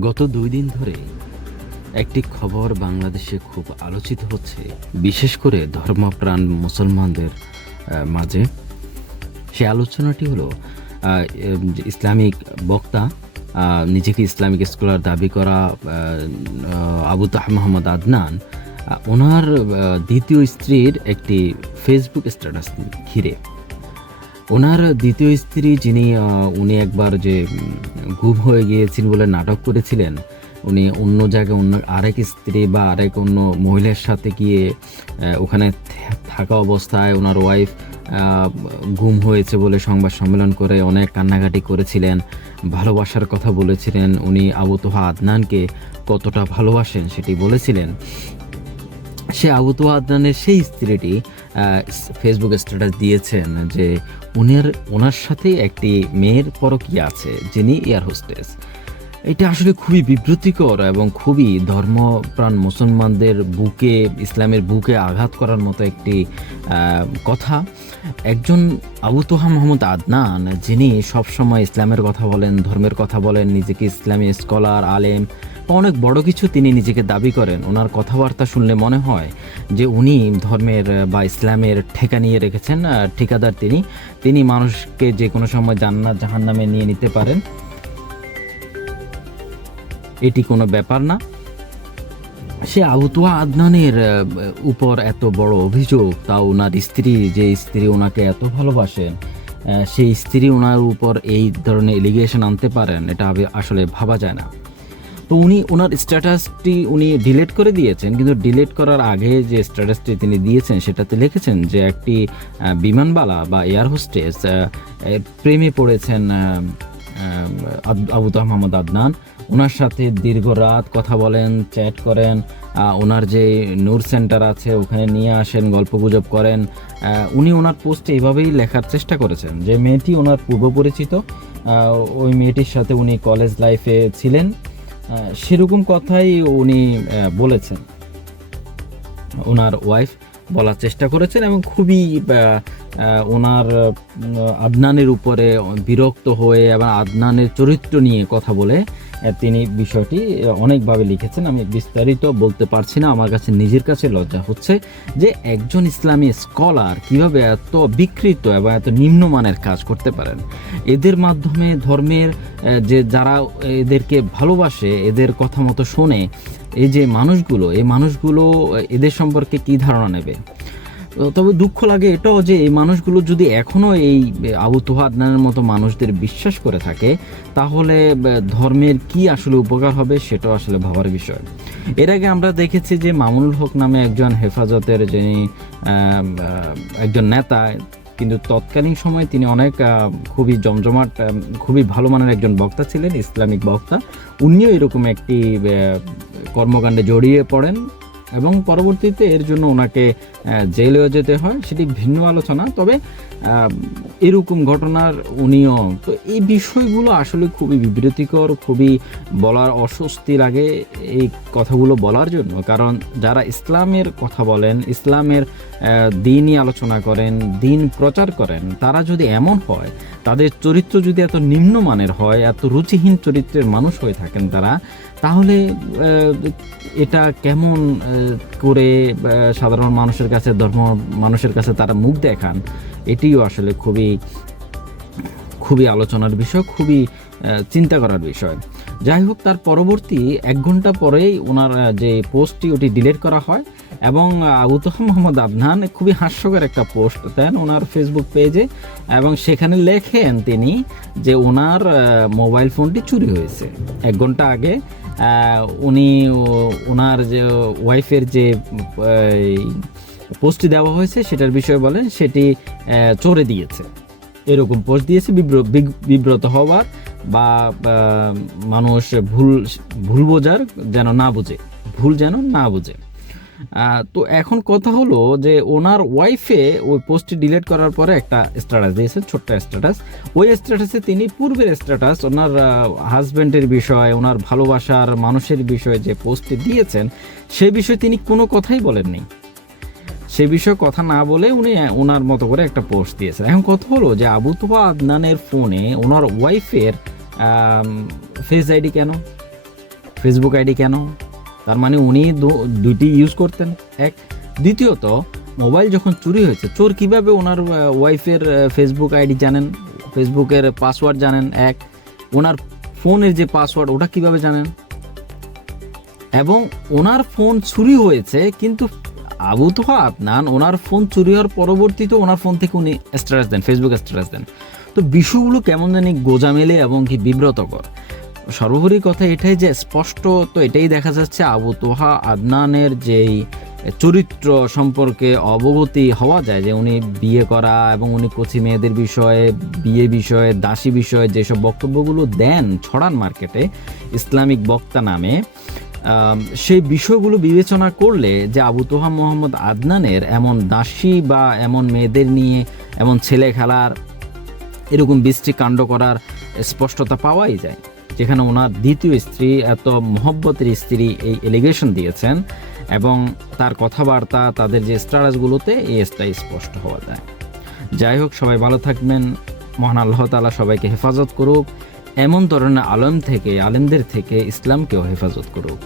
গত ২ দিন ধরে একটি খবর বাংলাদেশে খুব আলোচিত হচ্ছে, বিশেষ করে ধর্মপ্রাণ মুসলমানদের মাঝে। সে আলোচনাটি হলো যে ইসলামিক বক্তা, নিজেকে ইসলামিক স্কলার দাবি করা আবু তাহের মোহাম্মদ আদনান, ওনার দ্বিতীয় স্ত্রীর একটি ফেসবুক স্ট্যাটাস ঘিরে। ওনার দ্বিতীয় স্ত্রী উনি একবার যে গুম হয়ে গিয়েছেন বলে নাটক করেছিলেন, উনি অন্য জায়গায় অন্য আরেক স্ত্রী বা আরেক অন্য মহিলার সাথে গিয়ে ওখানে থাকা অবস্থায় ওনার ওয়াইফ গুম হয়েছে বলে সংবাদ সম্মেলন করে অনেক কান্নাকাটি করেছিলেন, ভালোবাসার কথা বলেছিলেন। উনি আবু তোহা আদনানকে কতটা ভালোবাসেন সেটি বলেছিলেন। সে আবু তোহা আদনানের সেই স্ত্রীটি ফেসবুক স্ট্যাটাস দিয়েছেন যে ওনার সাথে একটি মেয়ের পরকীয়া আছে, যিনি এয়ার হোস্টেস। এটা আসলে খুবই বিব্রতিকর এবং খুবই ধর্মপ্রাণ মুসলমানদের বুকে, ইসলামের বুকে আঘাত করার মতো একটি কথা। একজন আবু তোহা মোহাম্মদ আদনান, যিনি সবসময় ইসলামের কথা বলেন, ধর্মের কথা বলেন, নিজেকে ইসলামী স্কলার, আলেম, অনেক বড় কিছু তিনি নিজেকে দাবি করেন। ওনার কথাবার্তা শুনলে মনে হয় যে উনি ধর্মের বা ইসলামের ঠেকা নিয়ে রেখেছেন, ঠিকাদার তিনি মানুষকে যে কোনো সময় জান্নাত জাহান্নামে নিয়ে নিতে পারেন, এটি কোনো ব্যাপার না। সে আবু তোহা আদনানের উপর এত বড় অভিযোগ, তাও ওনার স্ত্রী, যে স্ত্রী ওনাকে এত ভালোবাসেন, সেই স্ত্রী ওনার উপর এই ধরনের এলিগেশন আনতে পারেন, এটা আসলে ভাবা যায় না। তো ওনার স্ট্যাটাসটি ডিলিট করে দিয়েছেন, কিন্তু ডিলিট করার আগে যে স্ট্যাটাসটি তিনি দিয়েছেন সেটাতে লিখেছেন যে একটি বিমানবালা বা এয়ার হোস্টেস প্রেমে পড়েছেন আবু তাহের মোহাম্মদ আদনান। ওনার সাথে দীর্ঘ রাত কথা বলেন, চ্যাট করেন, ওনার যে নূর সেন্টার আছে ওখানে নিয়ে আসেন, গল্পগুজব করেন। উনি ওনার পোস্টে এভাবেই লেখার চেষ্টা করেছেন যে মেয়েটি ওনার পূর্ব পরিচিত, ওই মেয়েটির সাথে উনি কলেজ লাইফে ছিলেন, সেরকম কথাই উনি বলেছেন। ওনার ওয়াইফ বলার চেষ্টা করেছেন এবং খুবই ওনার আদনানের উপরে বিরক্ত হয়ে এবং আদনানের চরিত্র নিয়ে কথা বলে তিনি বিষয়টি অনেকভাবে লিখেছেন। আমি বিস্তারিত বলতে পারছি না, আমার কাছে নিজের কাছে লজ্জা হচ্ছে যে একজন ইসলামী স্কলার কিভাবে এত বিকৃত এবং এত নিম্নমানের কাজ করতে পারেন। এদের মাধ্যমে ধর্মের যে যারা এদেরকে ভালোবাসে, এদের কথা মতো শোনে, এই মানুষগুলো এদের সম্পর্কে কি ধারণা নেবে। তবে দুঃখ লাগে এটাও যে এই মানুষগুলো যদি এখনও এই আবু তোহা আদনানের মতো মানুষদের বিশ্বাস করে থাকে, তাহলে ধর্মের কি আসলে উপকার হবে সেটাও আসলে ভাবার বিষয়। এর আগে আমরা দেখেছি যে মামুনুল হক নামে একজন হেফাজতের যিনি একজন নেতা, কিন্তু তৎকালীন সময়ে তিনি অনেক খুবই জমজমাট, খুবই ভালো মানের একজন বক্তা ছিলেন, ইসলামিক বক্তা। উনিও এরকম একটি কর্মকাণ্ডে জড়িয়ে পড়েন এবং পরবর্তীতে এর জন্য ওনাকে জেলেও যেতে হয়, সেটি ভিন্ন আলোচনা। তবে এরকম ঘটনার উনিও তো, এই বিষয়গুলো আসলে খুবই বিব্রতিকর, খুবই বলার অস্বস্তি লাগে এই কথাগুলো বলার জন্য। কারণ যারা ইসলামের কথা বলেন, ইসলামের দিনই আলোচনা করেন, দিন প্রচার করেন, তারা যদি এমন হয়, তাদের চরিত্র যদি এত নিম্নমানের হয়, এত রুচিহীন চরিত্রের মানুষ হয়ে থাকেন তারা, তাহলে এটা কেমন করে সাধারণ মানুষের কাছে, মানুষের কাছে তারা মুখ দেখান, এটিও আসলে খুবই খুবই আলোচনার বিষয়, খুবই চিন্তা করার বিষয়। যাই হোক, তার পরবর্তী 1 ঘন্টা পরেই ওনার যে পোস্টটি ওটি ডিলিট করা হয় এবং আবু তোহা মোহাম্মদ আদনান খুবই হাস্যকর একটা পোস্ট দেন ওনার ফেসবুক পেজে এবং সেখানে লেখেন তিনি যে ওনার মোবাইল ফোনটি চুরি হয়েছে। 1 ঘন্টা আগে উনি ওনার যে ওয়াইফের যে পোস্টটি দেওয়া হয়েছে সেটার বিষয়ে বলেন সেটি চোরে দিয়েছে, এরকম পোস্ট দিয়েছে বিব্রত হওয়ার বা মানুষ ভুল বোঝার যেন না বুঝে। তো এখন কথা হলো যে ওনার ওয়াইফে ওই পোস্টটি ডিলিট করার পরে একটা স্ট্যাটাস দিয়েছেন, ছোট্ট স্ট্যাটাস। ওই স্ট্যাটাসে তিনি পূর্বের স্ট্যাটাস, ওনার হাজব্যান্ডের বিষয়, ওনার ভালোবাসার মানুষের বিষয়ে যে পোস্টটি দিয়েছেন সে বিষয়ে তিনি কোনো কথাই বলেননি। সে বিষয়ে কথা না বলে উনি ওনার মতো করে একটা পোস্ট দিয়েছেন। এখন কথা হলো যে আবু তোহা আদনানের ফোনে ওনার ওয়াইফের ফেস আইডি কেন? ফেসবুক আইডি কেন? তার মানে উনি দুইটি ইউজ করতেন, এক। দ্বিতীয়ত, মোবাইল যখন চুরি হয়েছে, চোর কিভাবে ওনার ওয়াইফের ফেসবুক আইডি জানেন, ফেসবুকের পাসওয়ার্ড জানেন, এক। ওনার ফোনের যে পাসওয়ার্ড ওটা কিভাবে জানেন? এবং ওনার ফোন চুরি হয়েছে, কিন্তু আবু তোহা আদনান ওনার ফোন চুরি হওয়ার পরবর্তীতে ওনার ফোন থেকে উনি স্ট্যাটাস দেন, ফেসবুক স্ট্যাটাস দেন। তো বিষয়গুলো কেমন জানি গোজামেলে এবং কি বিব্রতকর। সর্বোপরি কথা এটাই যে স্পষ্ট তো এটাই দেখা যাচ্ছে আবু তোহা আদনানের যেই চরিত্র সম্পর্কে অবগতি হওয়া যায়, যে উনি বিয়ে করা এবং উনি কচি মেয়েদের বিষয়ে, বিয়ে বিষয়ে, দাসী বিষয়ে যেসব বক্তব্যগুলো দেন, ছড়ান মার্কেটে ইসলামিক বক্তা নামে, সেই বিষয়গুলো বিবেচনা করলে যে আবু তোহা মোহাম্মদ আদনানের এমন দাসী বা এমন মেয়েদের নিয়ে এমন ছেলে খেলার, এরকম বিশ্রী কাণ্ড করার স্পষ্টতা পাওয়াই যায়। যেখানে ওনার দ্বিতীয় স্ত্রী, এত মহব্বতের স্ত্রী এই এলিগেশন দিয়েছেন, এবং তার কথাবার্তা, তাদের যে স্ট্যাটাসগুলোতে এই স্পষ্ট হওয়া যায়। যাই হোক, সবাই ভালো থাকবেন, মহান আল্লাহ তাআলা সবাইকে হেফাজত করুক, এমন ধরনের আলেমদের থেকে ইসলামকেও হেফাজত করুক।